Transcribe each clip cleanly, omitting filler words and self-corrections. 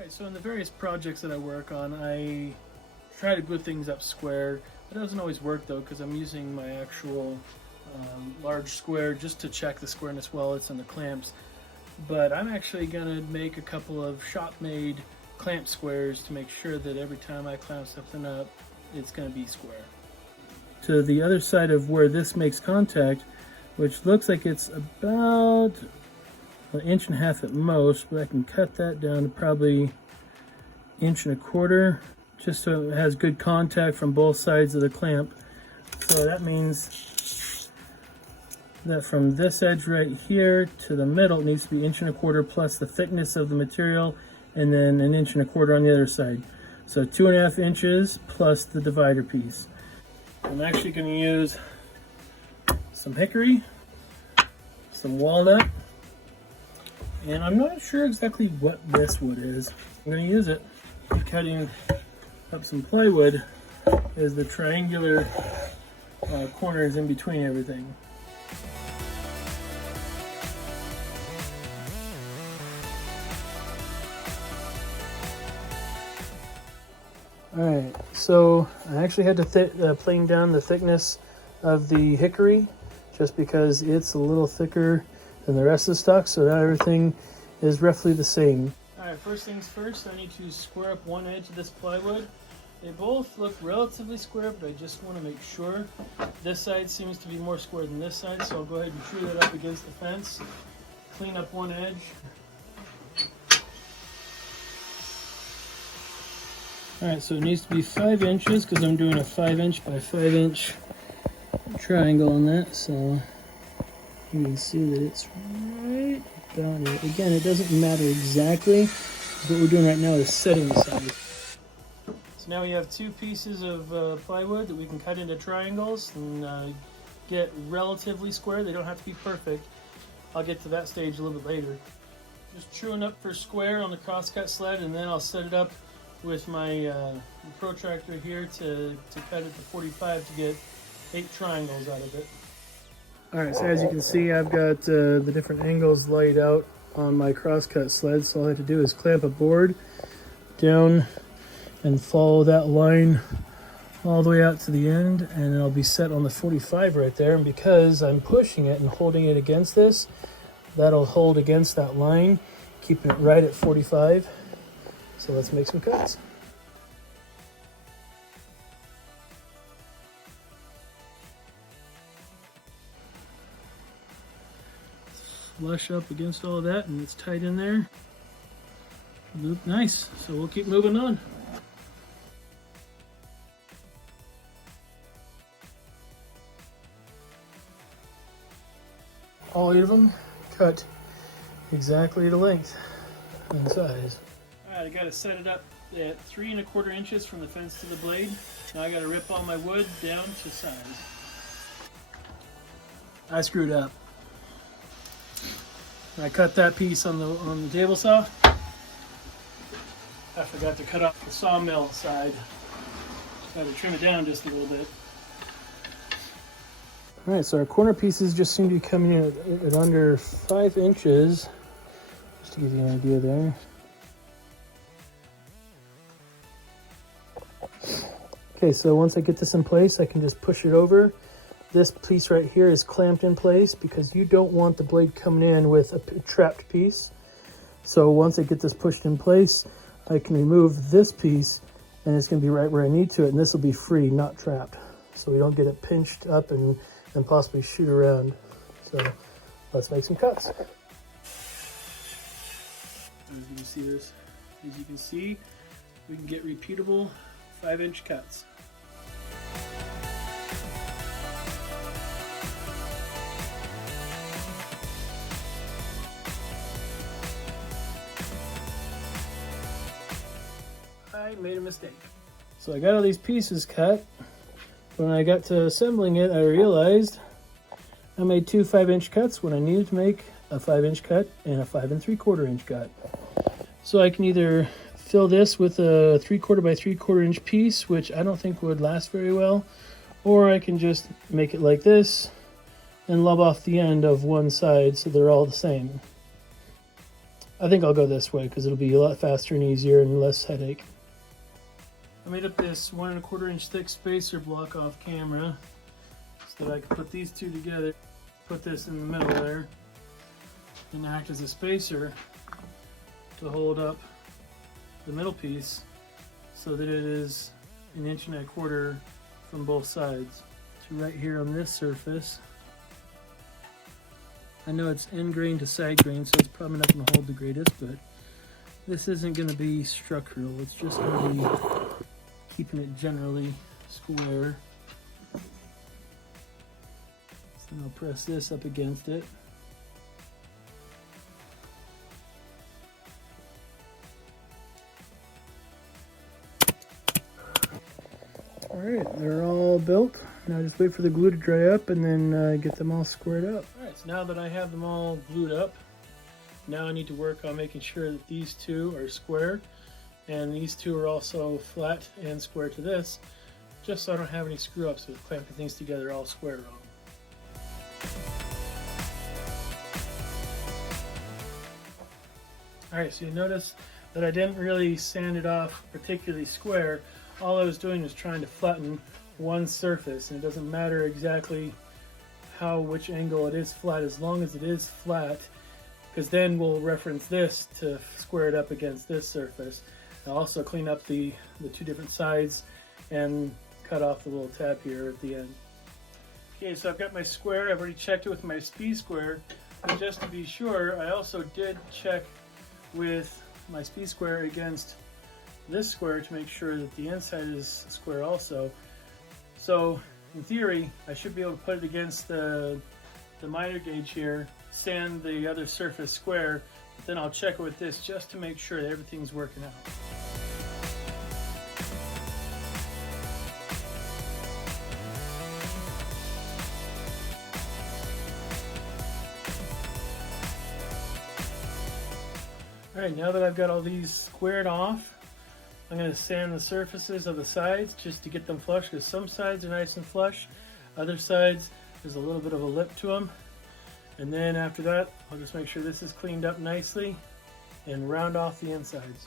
Alright, so in the various projects that I work on, I try to glue things up square. It doesn't always work though, because I'm using my actual large square just to check the squareness while it's in the clamps. But I'm actually going to make a couple of shop-made clamp squares to make sure that every time I clamp something up, it's going to be square. To the other side of where this makes contact, which looks like it's about 1.5 inches at most, but I can cut that down to probably 1.25 inches, just so it has good contact from both sides of the clamp. So that means that from this edge right here to the middle, it needs to be 1.25 inches plus the thickness of the material, and then 1.25 inches on the other side. So 2.5 inches plus the divider piece. I'm actually going to use some hickory, some walnut, and I'm not sure exactly what this wood is. I'm going to use it for cutting up some plywood as the triangular corners in between everything. Alright, so I actually had to plane down the thickness of the hickory just because it's a little thicker than the rest of the stock, so that everything is roughly the same. Alright, first things first, I need to square up one edge of this plywood. They both look relatively square, but I just want to make sure. This side seems to be more square than this side, so I'll go ahead and true that up against the fence. Clean up one edge. Alright, so it needs to be 5 inches because I'm doing a 5-inch by 5-inch triangle on that, so you can see that it's right about it. Again, it doesn't matter exactly. What we're doing right now is setting the size. So now we have 2 pieces of plywood that we can cut into triangles and get relatively square. They don't have to be perfect. I'll get to that stage a little bit later. Just truing up for square on the crosscut sled, and then I'll set it up with my protractor here to cut it to 45 to get 8 triangles out of it. Alright, so as you can see, I've got the different angles laid out on my crosscut sled, so all I have to do is clamp a board down and follow that line all the way out to the end, and it'll be set on the 45 right there. And because I'm pushing it and holding it against this, that'll hold against that line, keeping it right at 45. So let's make some cuts. Flush up against all of that, and it's tight in there. Look nice, so we'll keep moving on. All 8 of them cut exactly the length and size. Alright, I got to set it up at 3.25 inches from the fence to the blade. Now I got to rip all my wood down to size. I screwed up. I cut that piece on the table saw. I forgot to cut off the sawmill side. Got to trim it down just a little bit. Alright, so our corner pieces just seem to be coming in at under 5 inches. Just to give you an idea there. Okay, so once I get this in place, I can just push it over. This piece right here is clamped in place because you don't want the blade coming in with a trapped piece. So once I get this pushed in place, I can remove this piece and it's going to be right where I need to, and this will be free, not trapped. So we don't get it pinched up and possibly shoot around. So let's make some cuts. As you can see this, as you can see, we can get repeatable 5-inch cuts. I made a mistake. So I got all these pieces cut. When I got to assembling it, I realized I made 2 5-inch cuts when I needed to make a 5-inch cut and a 5 3/4 inch cut. So I can either fill this with a 3/4 by 3/4 inch piece, which I don't think would last very well, or I can just make it like this and lob off the end of one side so they're all the same. I think I'll go this way because it'll be a lot faster and easier and less headache. I made up this 1 1/4 inch thick spacer block off camera so that I can put these two together, put this in the middle there, and act as a spacer to hold up the middle piece so that it is 1 1/4 inch from both sides. So right here on this surface, I know it's end grain to side grain, so it's probably not going to hold the greatest, but this isn't going to be structural. It's just going to be keeping it generally square. So I'll press this up against it. Alright, they're all built. Now just wait for the glue to dry up and then get them all squared up. Alright, so now that I have them all glued up, now I need to work on making sure that these two are square and these two are also flat and square to this, just so I don't have any screw ups with clamping things together all square wrong. Alright, so you notice that I didn't really sand it off particularly square. All I was doing was trying to flatten one surface, and it doesn't matter exactly which angle it is flat, as long as it is flat, because then we'll reference this to square it up against this surface. I'll also clean up the two different sides and cut off the little tab here at the end. Okay, so I've got my square. I've already checked it with my speed square, but just to be sure, I also did check with my speed square against this square to make sure that the inside is square also. So in theory, I should be able to put it against the miter gauge here, sand the other surface square, but then I'll check it with this just to make sure that everything's working out. Alright, now that I've got all these squared off, I'm going to sand the surfaces of the sides just to get them flush, because some sides are nice and flush, other sides there's a little bit of a lip to them. And then after that, I'll just make sure this is cleaned up nicely and round off the insides.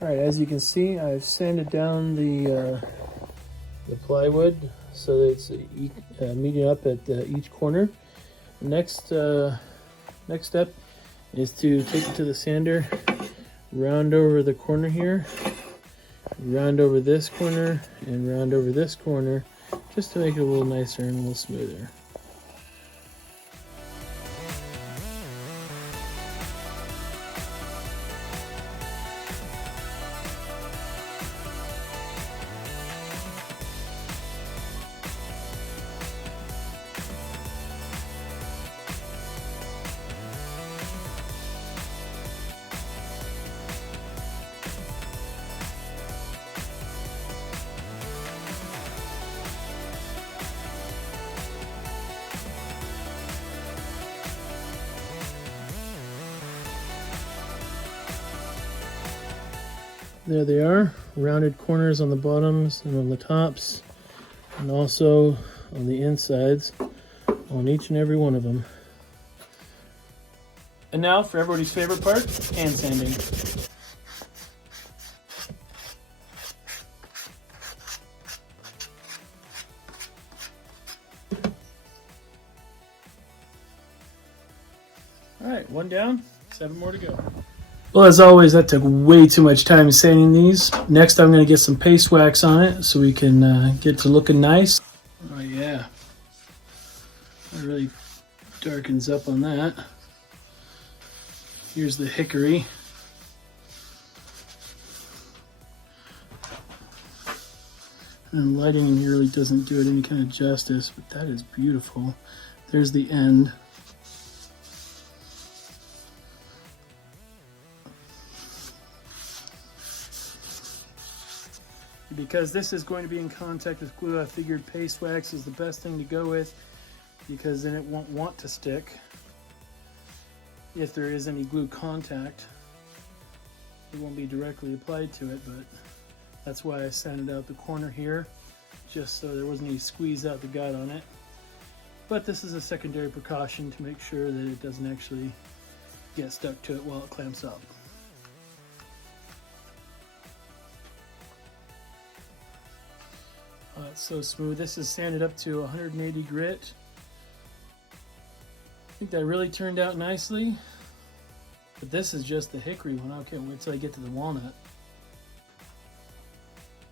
Alright, as you can see, I've sanded down the plywood so that it's meeting up at each corner. Next step is to take it to the sander, round over the corner here, round over this corner, and round over this corner, just to make it a little nicer and a little smoother. There they are, rounded corners on the bottoms and on the tops, and also on the insides on each and every one of them. And now for everybody's favorite part, hand sanding. Alright, one down, 7 more to go. Well, as always, that took way too much time sanding these. Next, I'm going to get some paste wax on it so we can get to looking nice. Oh yeah, it really darkens up on that. Here's the hickory. And lighting in here really doesn't do it any kind of justice, but that is beautiful. There's the end. Because this is going to be in contact with glue, I figured paste wax is the best thing to go with, because then it won't want to stick if there is any glue contact. It won't be directly applied to it, but that's why I sanded out the corner here, just so there wasn't any squeeze out the gut on it. But this is a secondary precaution to make sure that it doesn't actually get stuck to it while it clamps up. It's so smooth. This is sanded up to 180 grit. I think that really turned out nicely. But this is just the hickory one. I can't wait till I get to the walnut.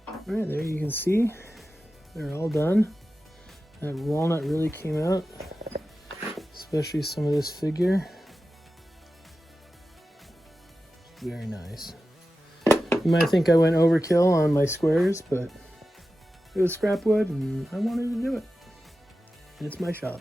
Alright, there you can see they're all done. That walnut really came out, especially some of this figure. Very nice. You might think I went overkill on my squares, but it was scrap wood and I wanted to do it. And it's my shop.